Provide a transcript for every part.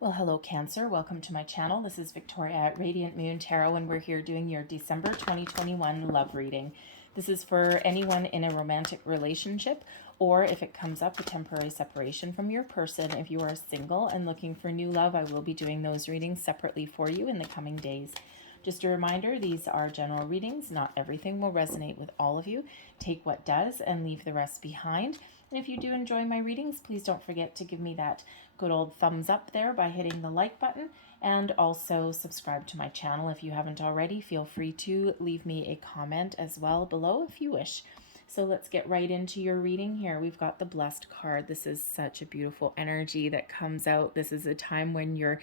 Well, hello Cancer. Welcome to my channel. This is Victoria at Radiant Moon Tarot, and we're here doing your December 2021 love reading. This is for anyone in a romantic relationship, or if it comes up, a temporary separation from your person. If you are single and looking for new love, I will be doing those readings separately for you in the coming days. Just a reminder, these are general readings. Not everything will resonate with all of you. Take what does and leave the rest behind. And if you do enjoy my readings, please don't forget to give me that good old thumbs up there by hitting the like button, and also subscribe to my channel if you haven't already. Feel free to leave me a comment as well below if you wish. So let's get right into your reading here. We've got the Blessed card. This is such a beautiful energy that comes out. This is a time when your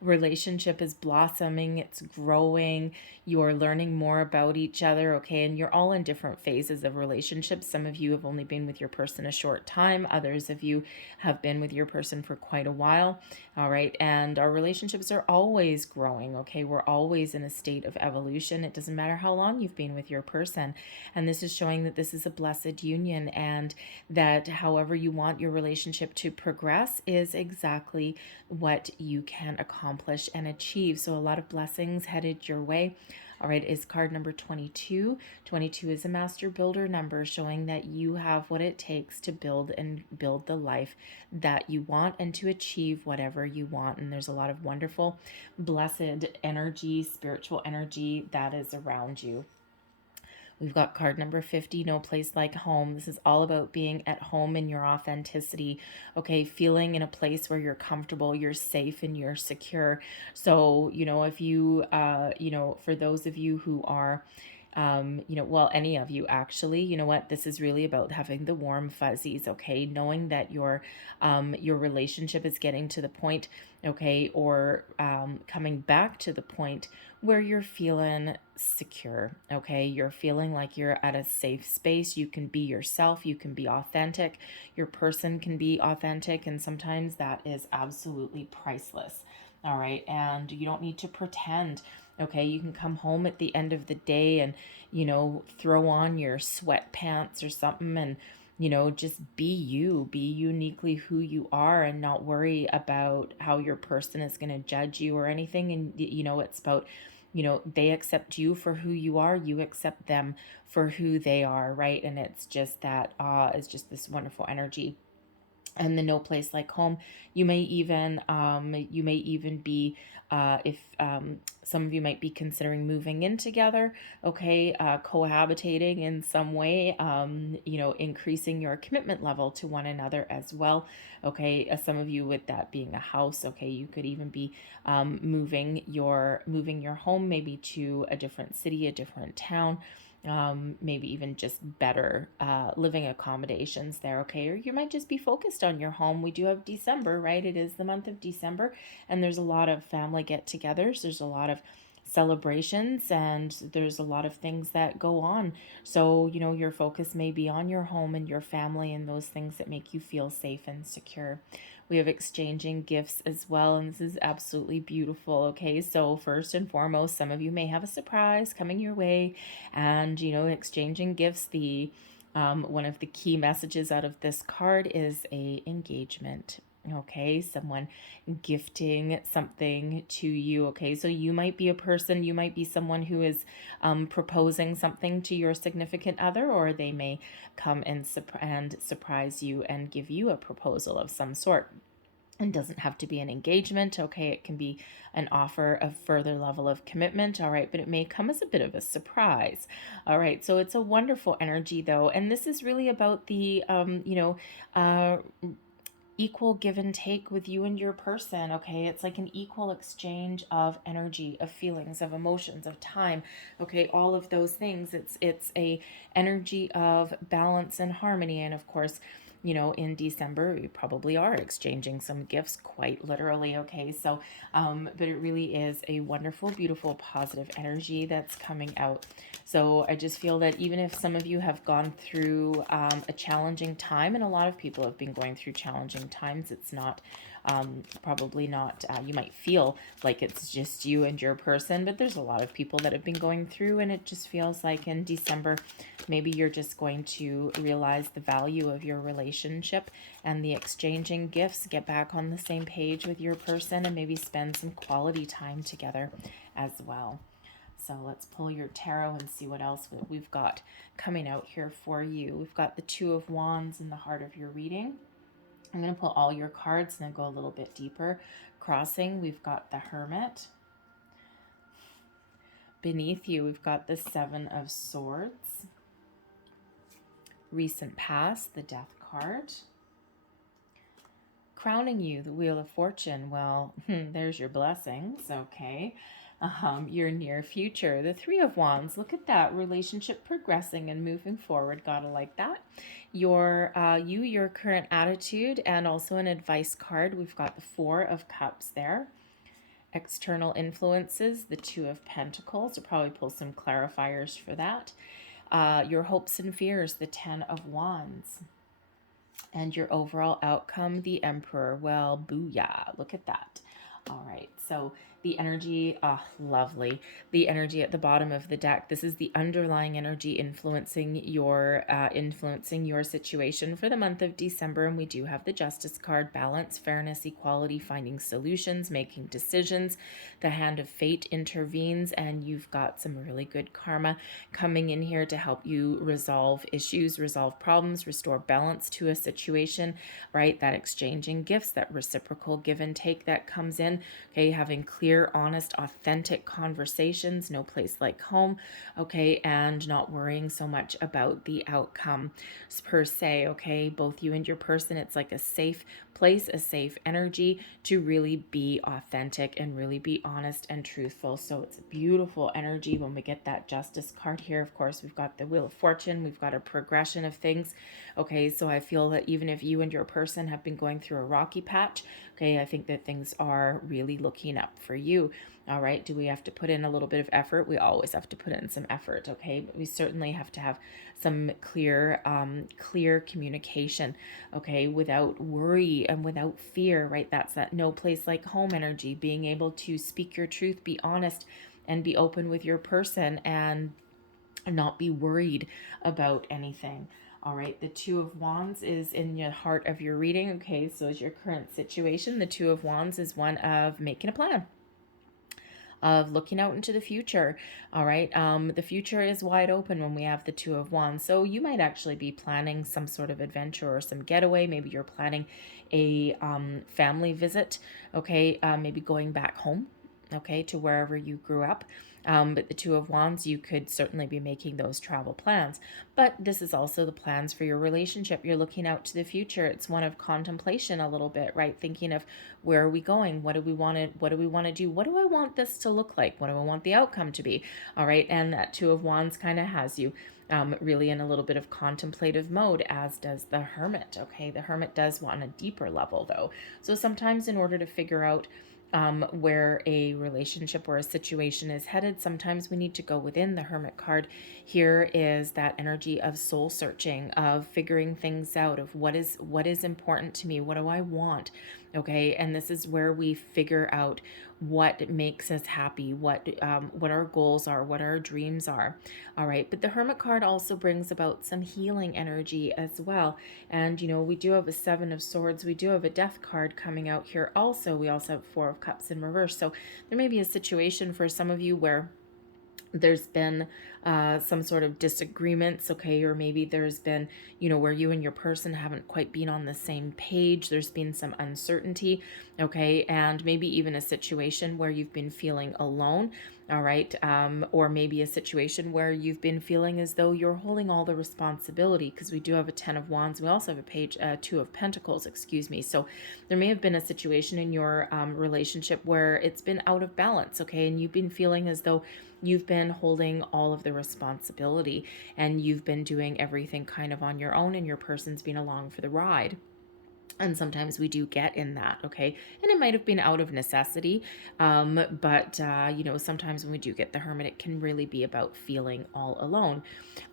relationship is blossoming, it's growing, you're learning more about each other, okay? And you're all in different phases of relationships. Some of you have only been with your person a short time. Others of you have been with your person for quite a while, all right? And our relationships are always growing, okay? We're always in a state of evolution. It doesn't matter how long you've been with your person. And this is showing that this is a blessed union, and that however you want your relationship to progress is exactly what you can accomplish and achieve. So a lot of blessings headed your way. All right, is card number 22. 22 is a master builder number, showing that you have what it takes to build the life that you want and to achieve whatever you want. And there's a lot of wonderful, blessed energy, spiritual energy that is around you. We've got card number 50, no place like home. This is all about being at home in your authenticity, okay? Feeling in a place where you're comfortable, you're safe, and you're secure. So, if you, for those of you who are, well, any of you actually, you know what, this is really about having the warm fuzzies, okay? Knowing that your relationship is getting to the point, okay, or coming back to the point where you're feeling secure, okay? You're feeling like you're at a safe space. You can be yourself. You can be authentic. Your person can be authentic, and sometimes that is absolutely priceless, all right? And you don't need to pretend, okay? You can come home at the end of the day and, throw on your sweatpants or something and, just be you, be uniquely who you are, and not worry about how your person is going to judge you or anything. And, it's about, they accept you for who you are, you accept them for who they are, right? And it's just that, it's just this wonderful energy. And the no place like home, you may even be, if some of you might be considering moving in together, okay, cohabitating in some way, increasing your commitment level to one another as well, okay. Some of you, with that being a house, okay, you could even be moving your home maybe to a different city, a different town, maybe even just better living accommodations there, okay? Or you might just be focused on your home. We do have December, right? It is the month of December, and there's a lot of family get-togethers. There's a lot of celebrations, and there's a lot of things that go on. So, your focus may be on your home and your family and those things that make you feel safe and secure. We have exchanging gifts as well, and this is absolutely beautiful, okay? So first and foremost, some of you may have a surprise coming your way, and, exchanging gifts, the one of the key messages out of this card is a engagement, okay? Someone gifting something to you, okay? So you might be a person, you might be someone who is proposing something to your significant other, or they may come and surprise you and give you a proposal of some sort. It doesn't have to be an engagement, okay? It can be an offer of further level of commitment, all right? But it may come as a bit of a surprise, all right? So it's a wonderful energy, though. And this is really about the, equal give and take with you and your person, okay? It's like an equal exchange of energy, of feelings, of emotions, of time, okay? All of those things. It's a energy of balance and harmony. And of course, in December, you probably are exchanging some gifts, quite literally, okay? So, but it really is a wonderful, beautiful, positive energy that's coming out. So I just feel that even if some of you have gone through a challenging time, and a lot of people have been going through challenging times, it's not Probably not, you might feel like it's just you and your person, but there's a lot of people that have been going through, and it just feels like in December, maybe you're just going to realize the value of your relationship and the exchanging gifts, get back on the same page with your person, and maybe spend some quality time together as well. So let's pull your tarot and see what else we've got coming out here for you. We've got the Two of Wands in the heart of your reading. I'm going to pull all your cards and then go a little bit deeper. Crossing, we've got the Hermit. Beneath you, we've got the Seven of Swords. Recent past, the Death card. Crowning you, the Wheel of Fortune. Well, there's your blessings, okay. Your near future, the Three of Wands. Look at that, relationship progressing and moving forward. Gotta like that. Your current attitude, and also an advice card. We've got the Four of Cups there. External influences, the Two of Pentacles. I'll probably pull some clarifiers for that. Your hopes and fears, the Ten of Wands. And your overall outcome, the Emperor. Well, booyah, look at that. All right, so the energy, lovely. The energy at the bottom of the deck. This is the underlying energy influencing your situation for the month of December. And we do have the Justice card: balance, fairness, equality, finding solutions, making decisions. The Hand of Fate intervenes, and you've got some really good karma coming in here to help you resolve issues, resolve problems, restore balance to a situation, right? That exchanging gifts, that reciprocal give and take that comes in, okay? Having clear, honest, authentic conversations, no place like home, okay? And not worrying so much about the outcome per se, okay? Both you and your person, it's like a safe place, a safe energy to really be authentic and really be honest and truthful. So it's a beautiful energy when we get that Justice card here. Of course, we've got the Wheel of Fortune, we've got a progression of things, okay? So I feel that even if you and your person have been going through a rocky patch, okay, I think that things are really looking up for you. All right, do we have to put in a little bit of effort? We always have to put in some effort, okay? But we certainly have to have some clear communication, okay, without worry and without fear, right? That's that no place like home energy, being able to speak your truth, be honest, and be open with your person and not be worried about anything. All right, the Two of Wands is in the heart of your reading, okay? So is your current situation. The Two of Wands is one of making a plan, of looking out into the future. All right, the future is wide open when we have the Two of Wands. So you might actually be planning some sort of adventure or some getaway. Maybe you're planning a family visit, okay? Maybe going back home, okay, to wherever you grew up. But the Two of Wands, you could certainly be making those travel plans. But this is also the plans for your relationship. You're looking out to the future. It's one of contemplation a little bit, right? Thinking of, where are we going? What do we want to do? What do I want this to look like? What do I want the outcome to be? All right. And that Two of Wands kind of has you really in a little bit of contemplative mode, as does the Hermit. Okay. The Hermit does want a deeper level though. So sometimes in order to figure out where a relationship or a situation is headed, sometimes we need to go within. The Hermit card here is that energy of soul searching, of figuring things out, of what is important to me, what do I want, okay? And this is where we figure out what makes us happy, what our goals are, what our dreams are. All right, but the Hermit card also brings about some healing energy as well. And you know, we do have a Seven of Swords, we do have a Death card coming out here also. We also have Four of Cups in reverse. So there may be a situation for some of you where there's been some sort of disagreements, okay, or maybe there's been, you know, where you and your person haven't quite been on the same page. There's been some uncertainty, okay, and maybe even a situation where you've been feeling alone, all right, or maybe a situation where you've been feeling as though you're holding all the responsibility, because we do have a Ten of Wands. We also have Two of Pentacles, excuse me. So there may have been a situation in your relationship where it's been out of balance, okay, and you've been feeling as though you've been holding all of the responsibility and you've been doing everything kind of on your own, and your person's been along for the ride. And sometimes we do get in that, okay? And it might have been out of necessity, but you know, sometimes when we do get the Hermit, it can really be about feeling all alone.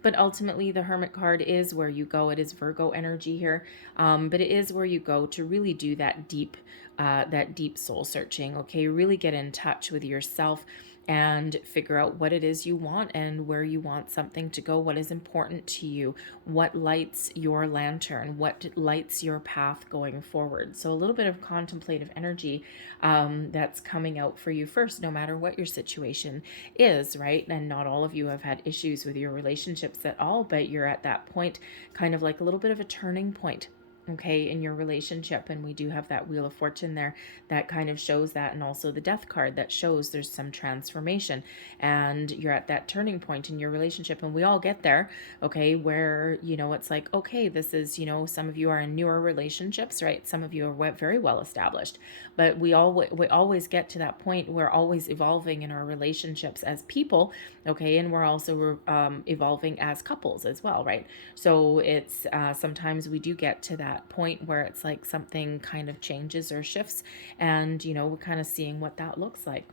But ultimately, the Hermit card is where you go. It is Virgo energy here, but it is where you go to really do that deep that deep soul searching, okay? Really get in touch with yourself and figure out what it is you want and where you want something to go, what is important to you, what lights your lantern, what lights your path going forward. So a little bit of contemplative energy that's coming out for you first, no matter what your situation is, right? And not all of you have had issues with your relationships at all, but you're at that point, kind of like a little bit of a turning point, okay, in your relationship. And we do have that Wheel of Fortune there that kind of shows that, and also the Death card that shows there's some transformation and you're at that turning point in your relationship. And we all get there, okay, where, you know, it's like, okay, this is, you know, some of you are in newer relationships, right? Some of you are very well established, but we always get to that point. We're always evolving in our relationships as people, okay, and we're also evolving as couples as well, right? So it's sometimes we do get to that point where it's like something kind of changes or shifts, and you know, we're kind of seeing what that looks like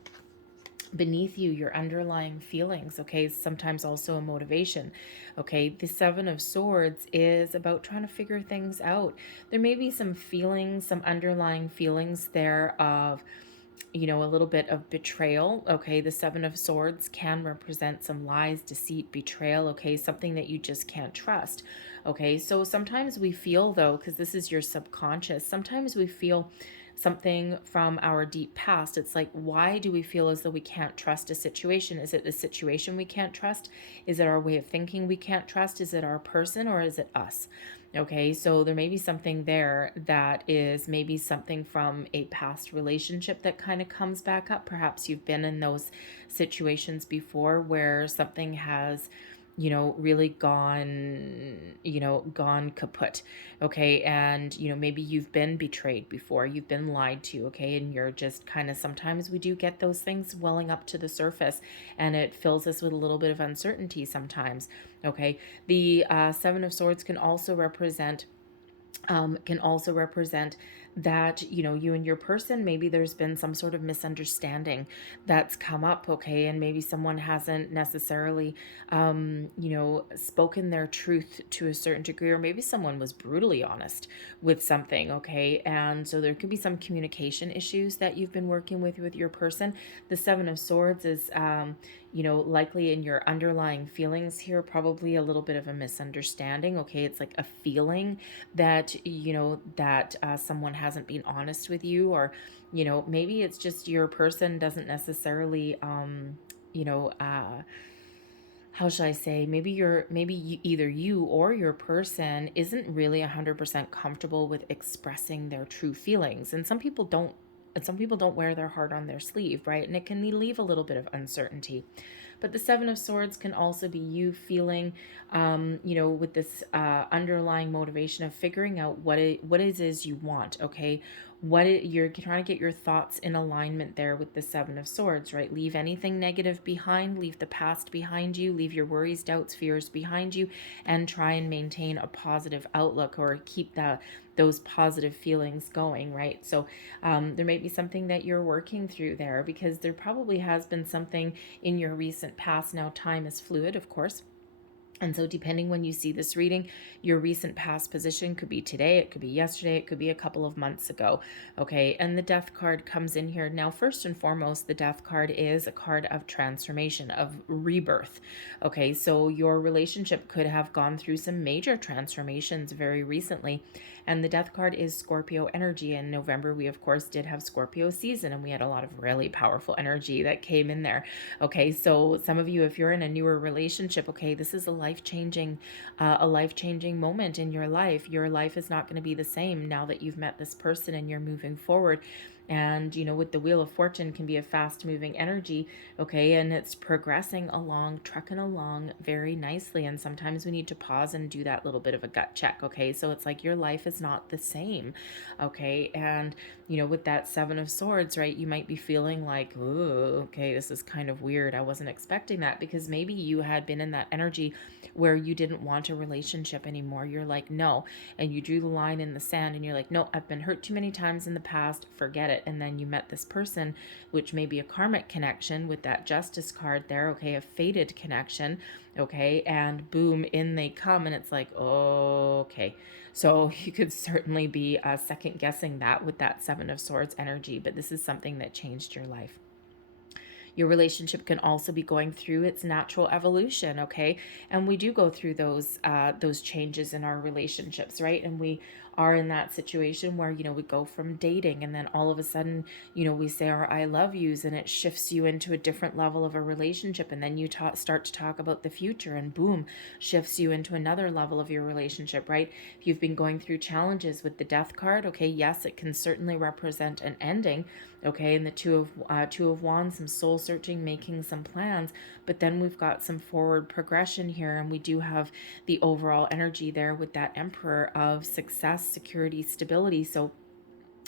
beneath you, your underlying feelings, okay? Sometimes also a motivation, okay? The Seven of Swords is about trying to figure things out. There may be some feelings, some underlying feelings there of, you know, a little bit of betrayal, okay? The Seven of Swords can represent some lies, deceit, betrayal, okay? Something that you just can't trust, okay? So sometimes we feel, though, because this is your subconscious, sometimes we feel something from our deep past. It's like, why do we feel as though we can't trust a situation? Is it the situation we can't trust? Is it our way of thinking we can't trust? Is it our person, or is it us? Okay, so there may be something there that is maybe something from a past relationship that kind of comes back up. Perhaps you've been in those situations before where something has, you know, really gone kaput, okay? And, you know, maybe you've been betrayed before, you've been lied to, okay? And you're just kind of, sometimes we do get those things welling up to the surface, and it fills us with a little bit of uncertainty sometimes, okay? The Seven of Swords can also represent that, you know, you and your person, maybe there's been some sort of misunderstanding that's come up, okay? And maybe someone hasn't necessarily, you know, spoken their truth to a certain degree, or maybe someone was brutally honest with something, okay? And so there could be some communication issues that you've been working with your person. The Seven of Swords is, you know, likely in your underlying feelings here, probably a little bit of a misunderstanding, okay? It's like a feeling that, you know, that someone hasn't been honest with you, or, you know, maybe it's just your person doesn't necessarily, you know, how should I say, either you or your person isn't really 100% comfortable with expressing their true feelings. And some people don't wear their heart on their sleeve, right? And it can leave a little bit of uncertainty. But the Seven of Swords can also be you feeling, you know, with this underlying motivation of figuring out what it is you want, okay? You're trying to get your thoughts in alignment there with the Seven of Swords, right? Leave anything negative behind, leave the past behind you, leave your worries, doubts, fears behind you, and try and maintain a positive outlook, or keep those positive feelings going, right? So there may be something that you're working through there, because there probably has been something in your recent past. Now, time is fluid, of course. And so depending when you see this reading, your recent past position could be today, it could be yesterday, it could be a couple of months ago, okay? And the Death card comes in here. Now, first and foremost, the Death card is a card of transformation, of rebirth, okay? So your relationship could have gone through some major transformations very recently. And the Death card is Scorpio energy. In November, we, of course, did have Scorpio season, and we had a lot of really powerful energy that came in there, okay? So some of you, if you're in a newer relationship, okay, this is a life-changing moment in your life. Your life is not going to be the same now that you've met this person and you're moving forward. And, you know, with the Wheel of Fortune can be a fast moving energy, okay? And it's progressing along, trucking along very nicely. And sometimes we need to pause and do that little bit of a gut check, okay? So it's like your life is not the same, okay? And, you know, with that Seven of Swords, right, you might be feeling like, oh, okay, this is kind of weird. I wasn't expecting that, because maybe you had been in that energy where you didn't want a relationship anymore. You're like, no. And you drew the line in the sand and you're like, no, I've been hurt too many times in the past. Forget it, and then you met this person, which may be a karmic connection with that Justice card there, okay, a fated connection, okay, and boom, in they come, and it's like, okay. So you could certainly be second guessing that with that Seven of Swords energy, but this is something that changed your life. Your relationship can also be going through its natural evolution, okay? And we do go through those changes in our relationships, right? And we are in that situation where, you know, we go from dating and then all of a sudden, you know, we say our I love yous and it shifts you into a different level of a relationship. And then you start to talk about the future and boom, shifts you into another level of your relationship, right? If you've been going through challenges with the Death card, okay, yes, it can certainly represent an ending, okay? And the Two of Wands, some soul searching, making some plans, but then we've got some forward progression here, and we do have the overall energy there with that Emperor of success, security, stability. So,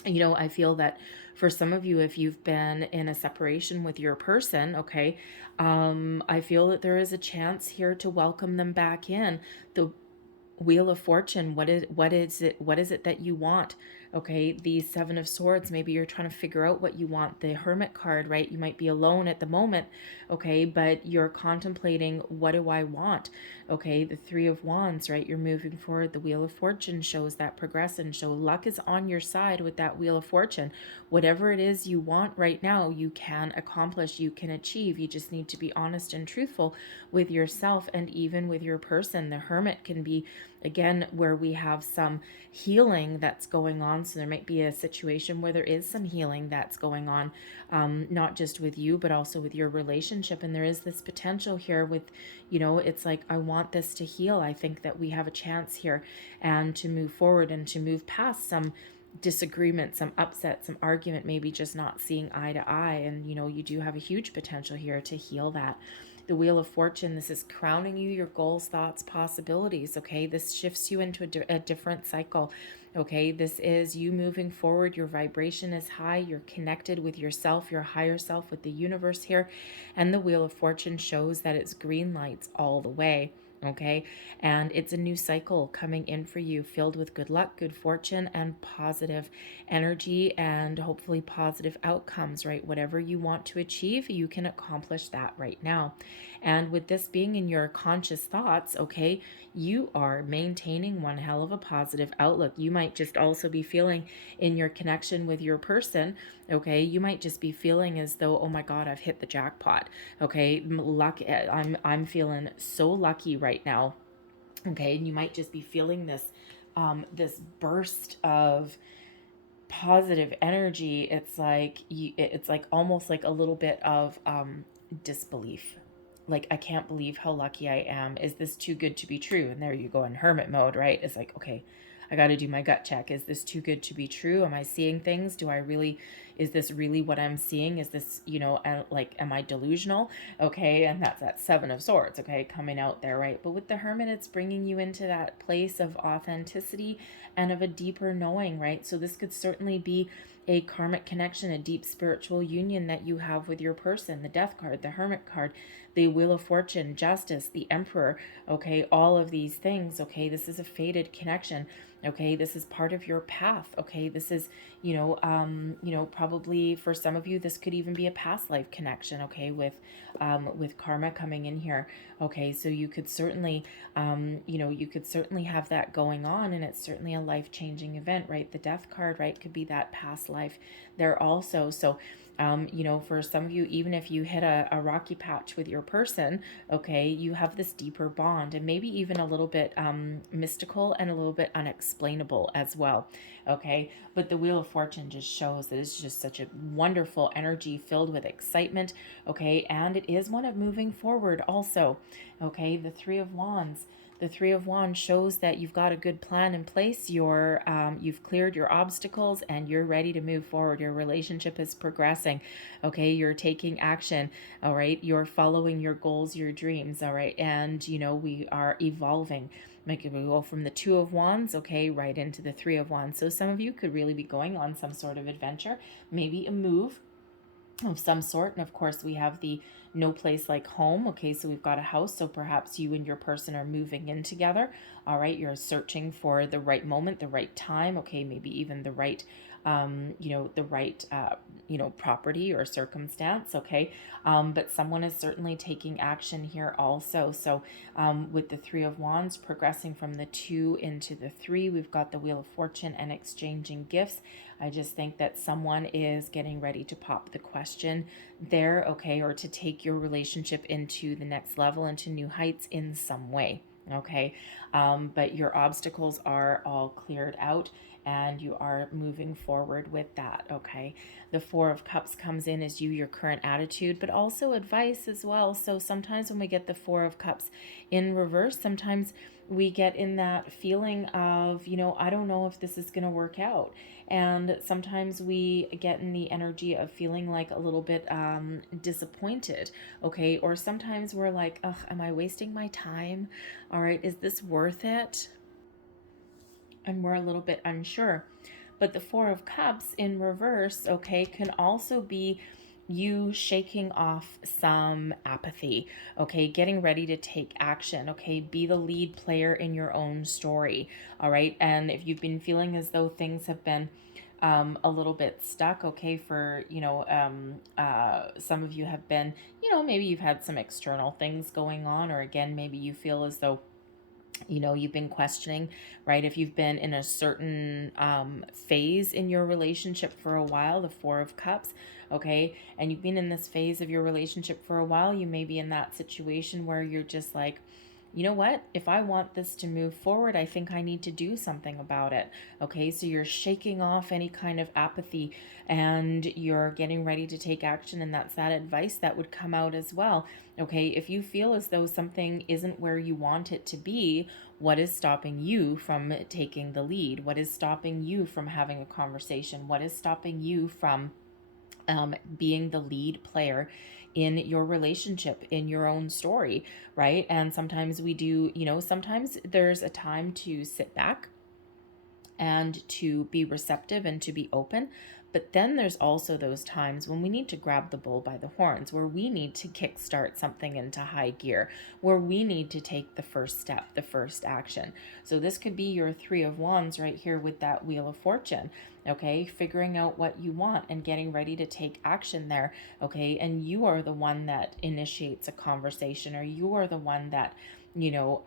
you know, I feel that for some of you, if you've been in a separation with your person, okay, I feel that there is a chance here to welcome them back in. The Wheel of Fortune, what is it that you want? Okay, the Seven of Swords, maybe you're trying to figure out what you want. The Hermit card, right? You might be alone at the moment, okay, but you're contemplating, what do I want? Okay, the Three of Wands, right? You're moving forward. The Wheel of Fortune shows that progression. So luck is on your side with that Wheel of Fortune. Whatever it is you want right now, you can accomplish, you can achieve. You just need to be honest and truthful with yourself and even with your person. The Hermit can be, again, where we have some healing that's going on. So there might be a situation where there is some healing that's going on, not just with you, but also with your relationship. And there is this potential here with, you know, it's like, I want this to heal. I think that we have a chance here and to move forward and to move past some disagreement, some upset, some argument, maybe just not seeing eye to eye. And, you know, you do have a huge potential here to heal that. The Wheel of Fortune, this is crowning you, your goals, thoughts, possibilities, okay? This shifts you into a different cycle, okay? This is you moving forward. Your vibration is high. You're connected with yourself, your higher self, with the universe here. And the Wheel of Fortune shows that it's green lights all the way. Okay, and it's a new cycle coming in for you, filled with good luck, good fortune, and positive energy, and hopefully positive outcomes, right? Whatever you want to achieve, you can accomplish that right now. And with this being in your conscious thoughts, okay, you are maintaining one hell of a positive outlook. You might just also be feeling in your connection with your person, okay, you might just be feeling as though, oh my God, I've hit the jackpot. Okay, luck, I'm feeling so lucky right now. Okay, and you might just be feeling this this burst of positive energy. It's like it's like almost like a little bit of disbelief. Like, I can't believe how lucky I am. Is this too good to be true? And there you go in hermit mode, right? It's like, okay, I got to do my gut check. Is this too good to be true? Am I seeing things? Is this really what I'm seeing? Is this, you know, like, am I delusional? Okay. And that's that Seven of Swords, okay, coming out there, right? But with the Hermit, it's bringing you into that place of authenticity and of a deeper knowing, right? So this could certainly be a karmic connection, a deep spiritual union that you have with your person. The Death card, the Hermit card, the Wheel of Fortune, Justice, the Emperor, okay, all of these things, okay, this is a fated connection, okay, this is part of your path, okay, this is, you know, probably for some of you, this could even be a past life connection, okay, with karma coming in here, okay, so you could certainly, you know, you could certainly have that going on, and it's certainly a life-changing event, right? The Death card, right, could be that past life there also. So you know, for some of you, even if you hit a rocky patch with your person, okay, you have this deeper bond, and maybe even a little bit mystical and a little bit unexplainable as well, okay? But the Wheel of Fortune just shows that it's just such a wonderful energy filled with excitement, okay? And it is one of moving forward also, okay? The Three of Wands. The Three of Wands shows that you've got a good plan in place. You've cleared your obstacles and you're ready to move forward. Your relationship is progressing. Okay, you're taking action. All right, you're following your goals, your dreams. All right, and you know, we are evolving. Like, we go from the Two of Wands, okay, right into the Three of Wands. So some of you could really be going on some sort of adventure, maybe a move of some sort. And of course, we have the no place like home. Okay, so we've got a house, so perhaps you and your person are moving in together. All right, you're searching for the right moment, the right time, okay, maybe even the right you know, the right, you know, property or circumstance, okay? But someone is certainly taking action here also. So with the Three of Wands progressing from the 2 into the 3, we've got the Wheel of Fortune and exchanging gifts. I just think that someone is getting ready to pop the question there, okay, or to take your relationship into the next level, into new heights in some way, okay? But your obstacles are all cleared out and you are moving forward with that, okay? The Four of Cups comes in as your current attitude, but also advice as well. So sometimes when we get the Four of Cups in reverse, sometimes we get in that feeling of, you know, I don't know if this is going to work out. And sometimes we get in the energy of feeling like a little bit disappointed, okay? Or sometimes we're like, ugh, am I wasting my time? All right, is this worth it? And we're a little bit unsure. But the Four of Cups in reverse, okay, can also be you shaking off some apathy, okay, getting ready to take action, okay, be the lead player in your own story, all right? And if you've been feeling as though things have been a little bit stuck, okay, for, you know, some of you have been, you know, maybe you've had some external things going on, or again, maybe you feel as though, you know, you've been questioning, right? If you've been in a certain phase in your relationship for a while, the Four of Cups, okay, and you've been in this phase of your relationship for a while, you may be in that situation where you're just like, you know what, if I want this to move forward, I think I need to do something about it, okay? So you're shaking off any kind of apathy and you're getting ready to take action, and that's that advice that would come out as well, okay? If you feel as though something isn't where you want it to be, what is stopping you from taking the lead? What is stopping you from having a conversation? What is stopping you from being the lead player in your relationship, in your own story, right? And sometimes we do, you know, sometimes there's a time to sit back and to be receptive and to be open. But then there's also those times when we need to grab the bull by the horns, where we need to kickstart something into high gear, where we need to take the first step, the first action. So this could be your Three of Wands right here with that Wheel of Fortune, okay? Figuring out what you want and getting ready to take action there, okay? And you are the one that initiates a conversation, or you are the one that, you know,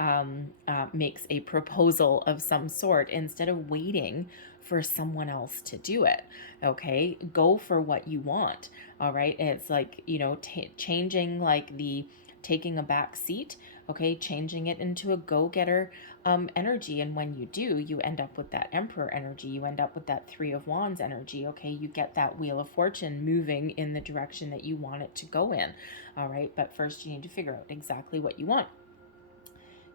makes a proposal of some sort instead of waiting for someone else to do it, okay? Go for what you want, all right? It's like, you know, changing like the taking a back seat, okay? Changing it into a go-getter energy. And when you do, you end up with that Emperor energy. You end up with that Three of Wands energy, okay? You get that Wheel of Fortune moving in the direction that you want it to go in, all right? But first you need to figure out exactly what you want.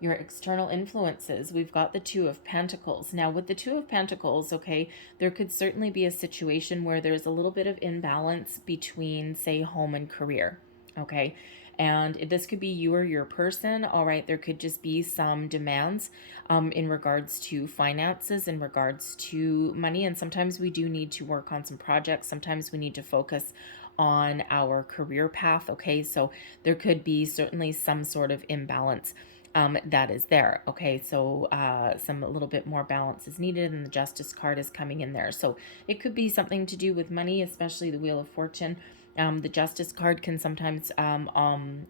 Your external influences, we've got the Two of Pentacles. Now with the Two of Pentacles, okay, there could certainly be a situation where there's a little bit of imbalance between, say, home and career, okay? And this could be you or your person, all right? There could just be some demands in regards to finances, in regards to money. And sometimes we do need to work on some projects. Sometimes we need to focus on our career path, okay? So there could be certainly some sort of imbalance that is there, okay? So some a little bit more balance is needed, and the Justice card is coming in there. So it could be something to do with money, especially the Wheel of Fortune. The Justice card can sometimes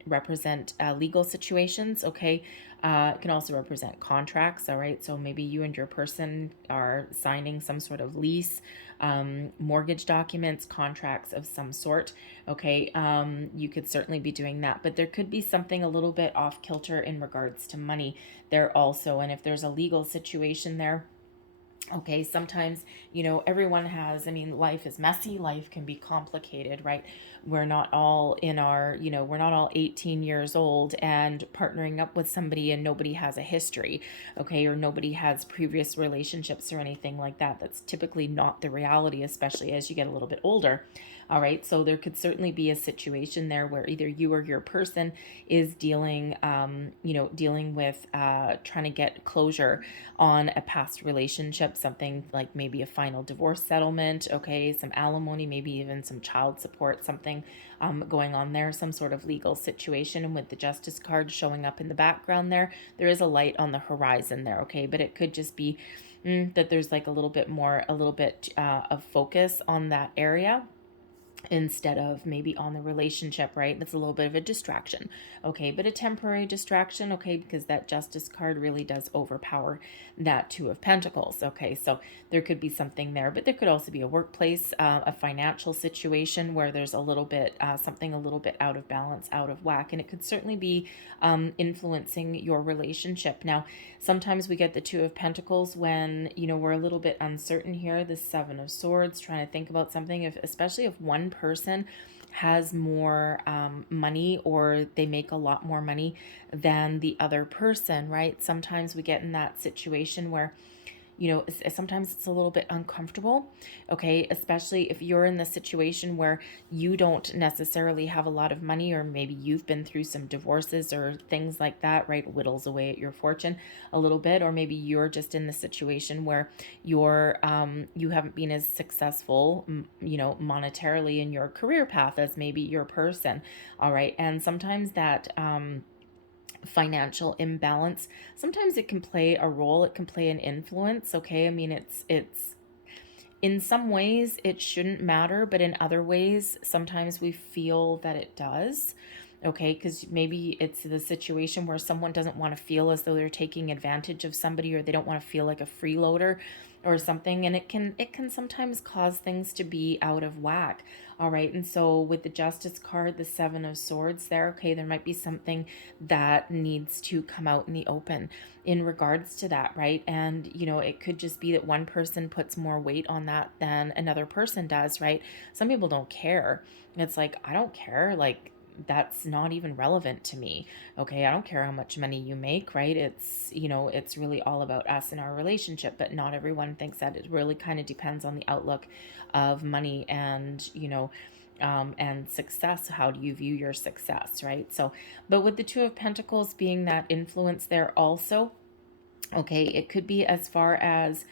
represent legal situations, okay? It can also represent contracts, all right? So maybe you and your person are signing some sort of lease, mortgage documents, contracts of some sort, okay? You could certainly be doing that, but there could be something a little bit off kilter in regards to money there also. And if there's a legal situation there, okay, sometimes, you know, everyone has, I mean, life is messy, life can be complicated, right? We're not all in our, you know, we're not all 18 years old and partnering up with somebody and nobody has a history, okay, or nobody has previous relationships or anything like that. That's typically not the reality, especially as you get a little bit older. All right, so there could certainly be a situation there where either you or your person is dealing, dealing with trying to get closure on a past relationship, something like maybe a final divorce settlement, okay, some alimony, maybe even some child support, something going on there, some sort of legal situation. And with the Justice card showing up in the background there is a light on the horizon there, okay, but it could just be that there's like a little bit of focus on that area instead of maybe on the relationship, right? It's a little bit of a distraction, okay, but a temporary distraction, okay, because that Justice card really does overpower that Two of Pentacles, okay? So there could be something there, but there could also be a workplace, a financial situation where there's a little bit, something a little bit out of balance, out of whack, and it could certainly be influencing your relationship. Now, sometimes we get the Two of Pentacles when, we're a little bit uncertain here, the Seven of Swords, trying to think about something, especially if one person has more money or they make a lot more money than the other person, right? Sometimes we get in that situation where sometimes it's a little bit uncomfortable, okay, especially if you're in the situation where you don't necessarily have a lot of money, or maybe you've been through some divorces or things like that, right? Whittles away at your fortune a little bit, or maybe you're just in the situation where you haven't been as successful, monetarily in your career path as maybe your person, all right? And sometimes that financial imbalance, sometimes it can play a role, it can play an influence, okay? I mean, it's in some ways it shouldn't matter, but in other ways sometimes we feel that it does, okay? Because maybe it's the situation where someone doesn't want to feel as though they're taking advantage of somebody, or they don't want to feel like a freeloader or something, and it can sometimes cause things to be out of whack, all right? And so with the Justice card, the Seven of Swords there, okay, there might be something that needs to come out in the open in regards to that, right? And it could just be that one person puts more weight on that than another person does, right? Some people don't care. It's like, I don't care, like, that's not even relevant to me, okay? I don't care how much money you make, right? It's really all about us and our relationship, but not everyone thinks that. It really kind of depends on the outlook of money and and success. How do you view your success, right? So, but with the Two of Pentacles being that influence there also, okay, it could be as far as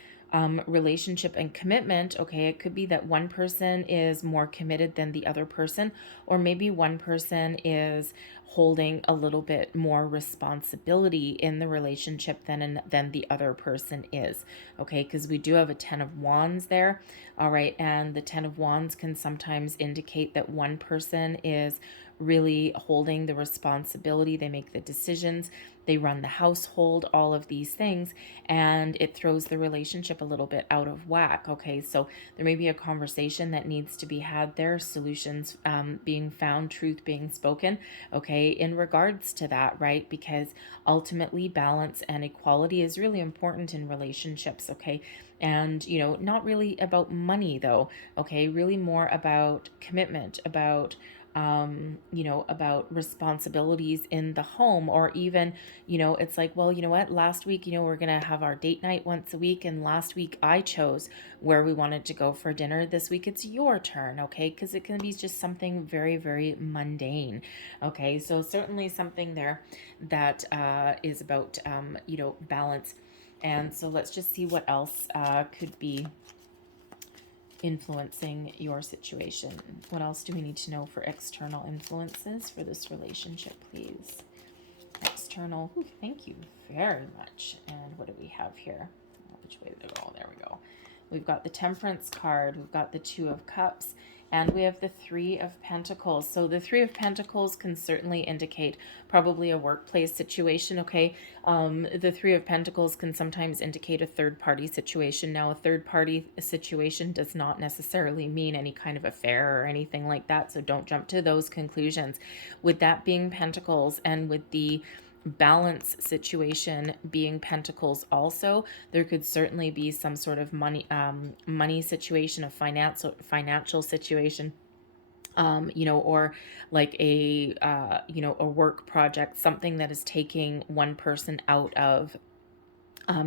relationship and commitment, okay? It could be that one person is more committed than the other person, or maybe one person is holding a little bit more responsibility in the relationship than the other person is, okay? Because we do have a Ten of Wands there, all right? And the Ten of Wands can sometimes indicate that one person is really holding the responsibility. They make the decisions, they run the household, all of these things, and it throws the relationship a little bit out of whack, okay? So there may be a conversation that needs to be had there, solutions being found, truth being spoken, okay, in regards to that, right? Because ultimately balance and equality is really important in relationships, okay? And, not really about money though, okay? Really more about commitment, about about responsibilities in the home, or even, it's like, well, you know what, last week, we're going to have our date night once a week, and last week I chose where we wanted to go for dinner. This week it's your turn, okay? Because it can be just something very, very mundane, okay? So certainly something there that is about, balance. And so let's just see what else could be influencing your situation. What else do we need to know for external influences for this relationship, please? External. Ooh, thank you very much. And what do we have here? Which way did it go? There we go. We've got the Temperance card. We've got the Two of Cups. And we have the Three of Pentacles. So the Three of Pentacles can certainly indicate probably a workplace situation, okay? The Three of Pentacles can sometimes indicate a third-party situation. Now, a third-party situation does not necessarily mean any kind of affair or anything like that, so don't jump to those conclusions. With that being Pentacles, and with the balance situation being Pentacles also, there could certainly be some sort of money situation, a financial situation, or like a a work project, something that is taking one person out of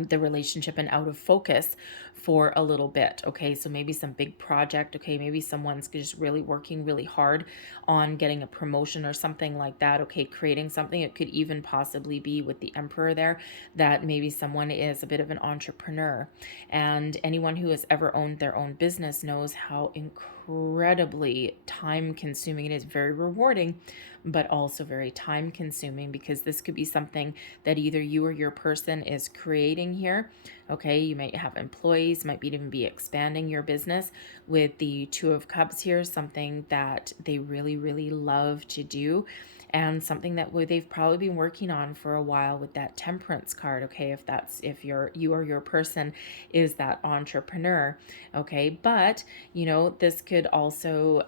the relationship and out of focus for a little bit. Okay, so maybe some big project. Okay, maybe someone's just really working really hard on getting a promotion or something like that. Okay, creating something. It could even possibly be with the Emperor there, that maybe someone is a bit of an entrepreneur, and anyone who has ever owned their own business knows how incredibly time consuming it is. Very rewarding, but also very time consuming, because this could be something that either you or your person is creating here. Okay, you might have employees, might even be expanding your business. With the Two of Cups here, something that they really, really love to do, and something that they've probably been working on for a while with that Temperance card. Okay, if you or your person is that entrepreneur. Okay, but this could also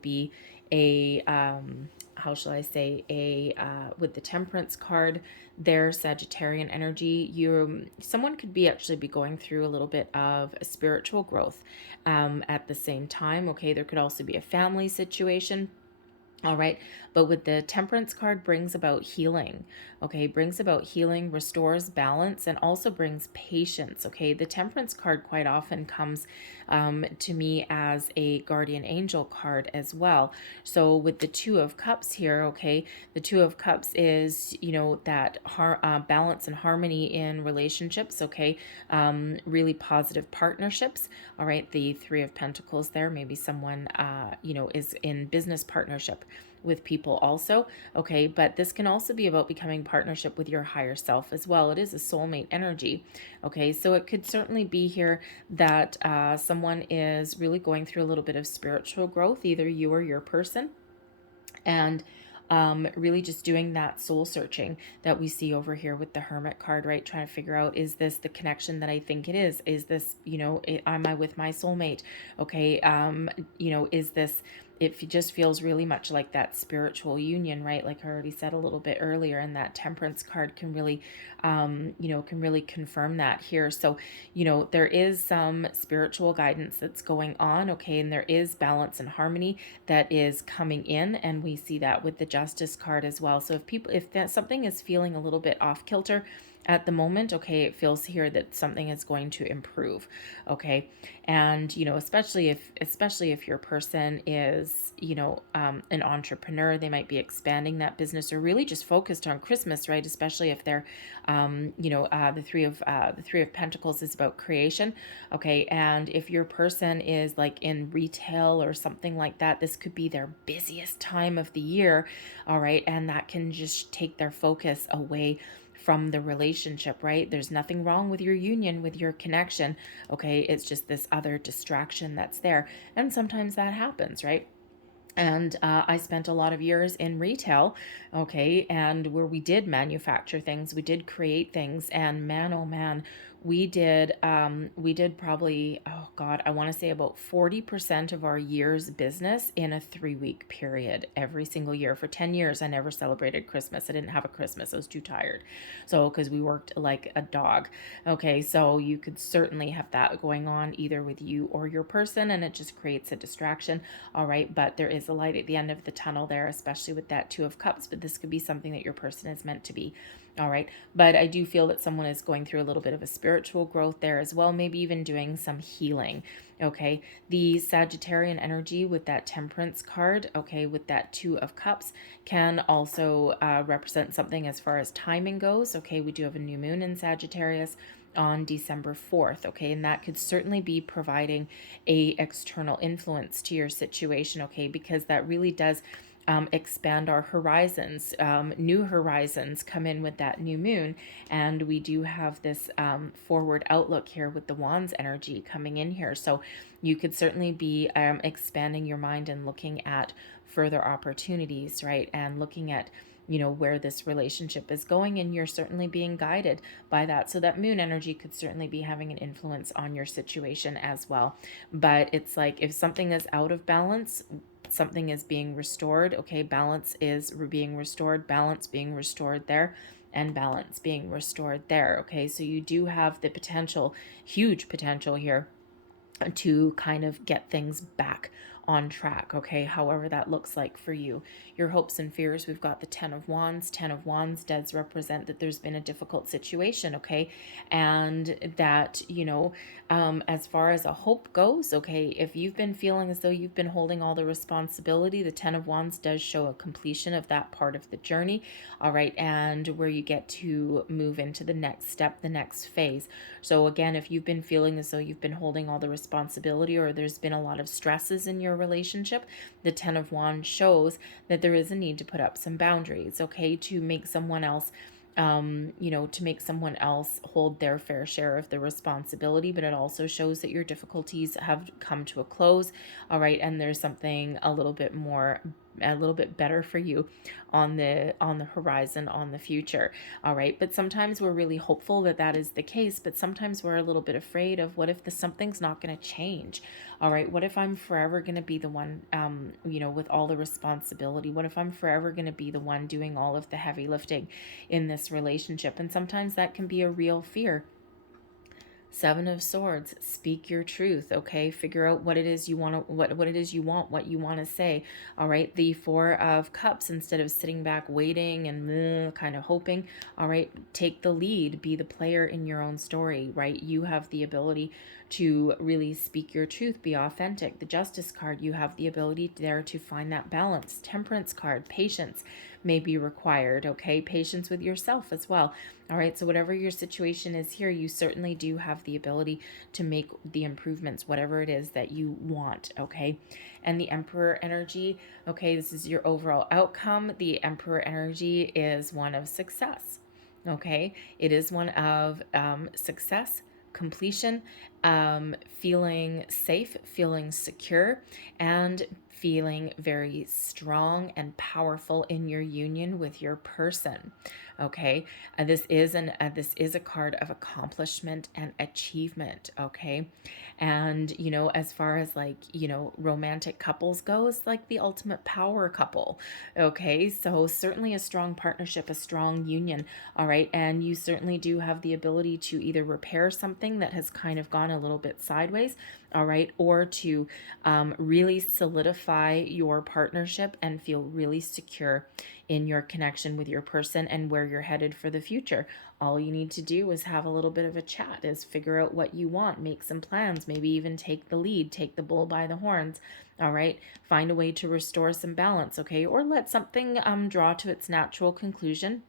be a how shall I say, with the Temperance card, their Sagittarian energy, someone could actually be going through a little bit of a spiritual growth at the same time. Okay, there could also be a family situation. All right, but with the Temperance card, brings about healing. Okay, brings about healing, restores balance, and also brings patience. Okay, the Temperance card quite often comes to me as a guardian angel card as well. So with the Two of Cups here, okay, the Two of Cups is, that balance and harmony in relationships. Okay, really positive partnerships. All right, the Three of Pentacles there, maybe someone is in business partnership with people also. Okay, but this can also be about becoming partnership with your higher self as well. It is a soulmate energy. Okay, so it could certainly be here that someone is really going through a little bit of spiritual growth, either you or your person, and really just doing that soul searching that we see over here with the Hermit card, right? Trying to figure out, is this the connection that I think it is? Is this, am I with my soulmate? Okay, is this, it just feels really much like that spiritual union, right? Like I already said a little bit earlier, and that Temperance card can really, confirm that here. So, there is some spiritual guidance that's going on, okay, and there is balance and harmony that is coming in, and we see that with the Justice card as well. So if that something is feeling a little bit off kilter at the moment, okay, it feels here that something is going to improve. Okay, and especially if your person is an entrepreneur, they might be expanding that business, or really just focused on Christmas, right? Especially if they're the three of Pentacles is about creation. Okay, and if your person is like in retail or something like that, this could be their busiest time of the year. All right, and that can just take their focus away from the relationship, right? There's nothing wrong with your union, with your connection. Okay, it's just this other distraction that's there, and sometimes that happens, right? And I spent a lot of years in retail, okay, and where we did manufacture things, we did create things, and man, oh man, we did probably, oh God, I want to say about 40% of our year's business in a 3-week period every single year. For 10 years, I never celebrated Christmas. I didn't have a Christmas. I was too tired. So, because we worked like a dog. Okay, so you could certainly have that going on either with you or your person, and it just creates a distraction. All right, but there is a light at the end of the tunnel there, especially with that Two of Cups, but this could be something that your person is meant to be. All right, but I do feel that someone is going through a little bit of a spiritual growth there as well, maybe even doing some healing. Okay, the Sagittarian energy with that Temperance card, okay, with that Two of Cups, can also represent something as far as timing goes. Okay, we do have a new moon in Sagittarius on December 4th, okay, and that could certainly be providing a external influence to your situation, okay, because that really does expand our horizons. New horizons come in with that new moon, and we do have this forward outlook here with the Wands energy coming in here. So you could certainly be expanding your mind and looking at further opportunities, right? And looking at where this relationship is going, and you're certainly being guided by that. So that moon energy could certainly be having an influence on your situation as well. But it's like, if something is out of balance, something is being restored. Okay, balance is being restored, balance being restored there, and balance being restored there. Okay, so you do have the potential, huge potential here, to kind of get things back on track, okay? However that looks like for you. Your hopes and fears, we've got the Ten of Wands. Ten of Wands does represent that there's been a difficult situation, okay? And that, you know, as far as a hope goes, okay, if you've been feeling as though you've been holding all the responsibility, the Ten of Wands does show a completion of that part of the journey, all right? And where you get to move into the next step, the next phase. So again, if you've been feeling as though you've been holding all the responsibility, or there's been a lot of stresses in your relationship, the Ten of Wands shows that there is a need to put up some boundaries, okay, to make someone else you know, to make someone else hold their fair share of the responsibility. But it also shows that your difficulties have come to a close, all right, and there's something a little bit better for you on the horizon, on the future, all right? But sometimes we're really hopeful that that is the case, but sometimes we're a little bit afraid of, what if something's not going to change, all right? What if I'm forever going to be the one, you know, with all the responsibility? What if I'm forever going to be the one doing all of the heavy lifting in this relationship? And sometimes that can be a real fear. Seven of Swords, speak your truth, okay? Figure out what it is you want to, what it is you want, what you want to say, all right? The Four of Cups, instead of sitting back waiting and kind of hoping, all right, take the lead, be the player in your own story, right? You have the ability to really speak your truth, be authentic. The Justice card, you have the ability there to find that balance. Temperance card, patience may be required, okay? Patience with yourself as well. All right, so whatever your situation is here, you certainly do have the ability to make the improvements, whatever it is that you want, okay? And the Emperor energy, okay, this is your overall outcome. The Emperor energy is one of success, okay? It is one of success, completion, feeling safe, feeling secure, and feeling very strong and powerful in your union with your person, okay? This is a card of accomplishment and achievement, okay? And, you know, as far as like, you know, romantic couples goes, like the ultimate power couple, okay? So certainly a strong partnership, a strong union, all right? And you certainly do have the ability to either repair something that has kind of gone a little bit sideways, all right, or to really solidify your partnership and feel really secure in your connection with your person and where you're headed for the future. All you need to do is have a little bit of a chat, is figure out what you want, make some plans, maybe even take the lead, take the bull by the horns, all right? Find a way to restore some balance, okay? Or let something draw to its natural conclusion,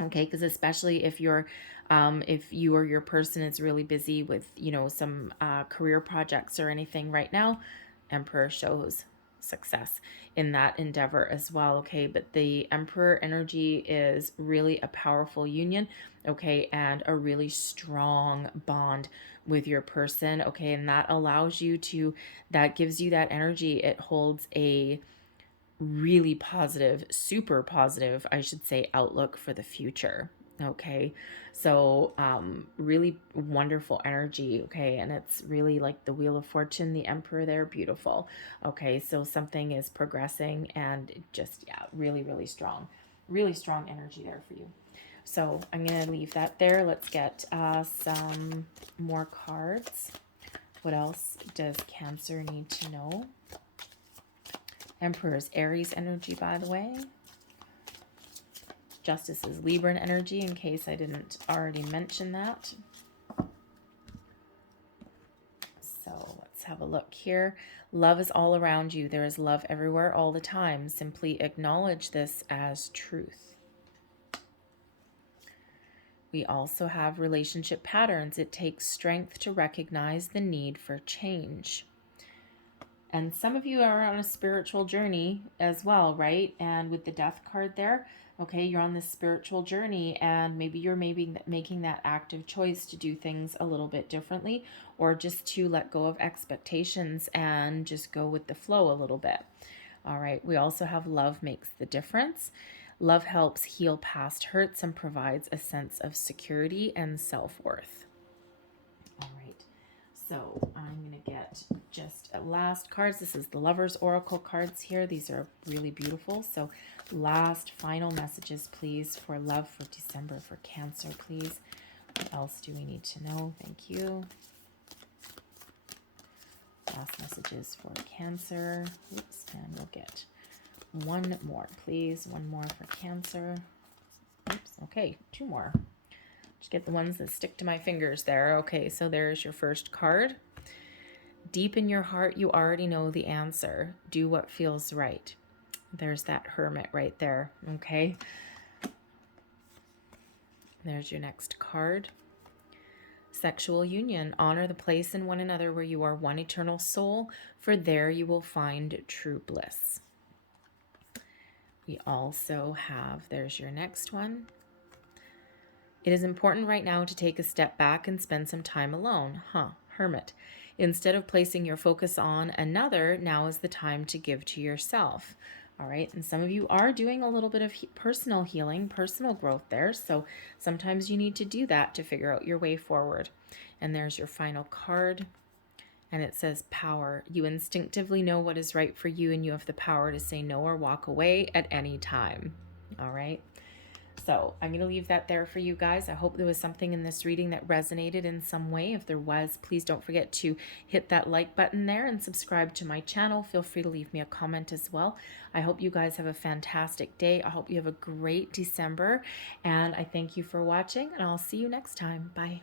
okay? Because especially if you're if you or your person is really busy with, you know, some career projects or anything right now, Emperor shows success in that endeavor as well, okay? But the Emperor energy is really a powerful union, okay, and a really strong bond with your person, okay? And that allows you to, that gives you that energy. It holds a really positive, super positive, I should say, outlook for the future, okay? So really wonderful energy, okay? And it's really like the Wheel of Fortune, the Emperor there, beautiful, okay? So something is progressing, and just, yeah, really strong energy there for you. So I'm gonna leave that there. Let's get some more cards. What else does Cancer need to know? Emperor is Aries energy, by the way. Justice is Libra energy, in case I didn't already mention that. So let's have a look here. Love is all around you. There is love everywhere all the time. Simply acknowledge this as truth. We also have relationship patterns. It takes strength to recognize the need for change. And some of you are on a spiritual journey as well, right? And with the Death card there, okay, you're on this spiritual journey, and maybe you're making that active choice to do things a little bit differently, or just to let go of expectations and just go with the flow a little bit. All right, we also have Love Makes the Difference. Love helps heal past hurts and provides a sense of security and self-worth. All right. So I'm going to get just last cards. This is the Lovers Oracle cards here. These are really beautiful. So last final messages, please, for love for December for Cancer, please. What else do we need to know? Thank you. Last messages for Cancer. Oops, and we'll get one more, please. One more for Cancer. Oops, okay, two more. Just get the ones that stick to my fingers there. Okay, so there's your first card. Deep in your heart, you already know the answer. Do what feels right. There's that Hermit right there, okay? There's your next card. Sexual union. Honor the place in one another where you are one eternal soul, for there you will find true bliss. We also have, there's your next one. It is important right now to take a step back and spend some time alone. Hermit. Instead of placing your focus on another, now is the time to give to yourself. All right, and some of you are doing a little bit of personal healing, personal growth there, so sometimes you need to do that to figure out your way forward. And there's your final card, and it says power. You instinctively know what is right for you, and you have the power to say no or walk away at any time. All right, so I'm going to leave that there for you guys. I hope there was something in this reading that resonated in some way. If there was, please don't forget to hit that like button there and subscribe to my channel. Feel free to leave me a comment as well. I hope you guys have a fantastic day. I hope you have a great December, and I thank you for watching, and I'll see you next time. Bye.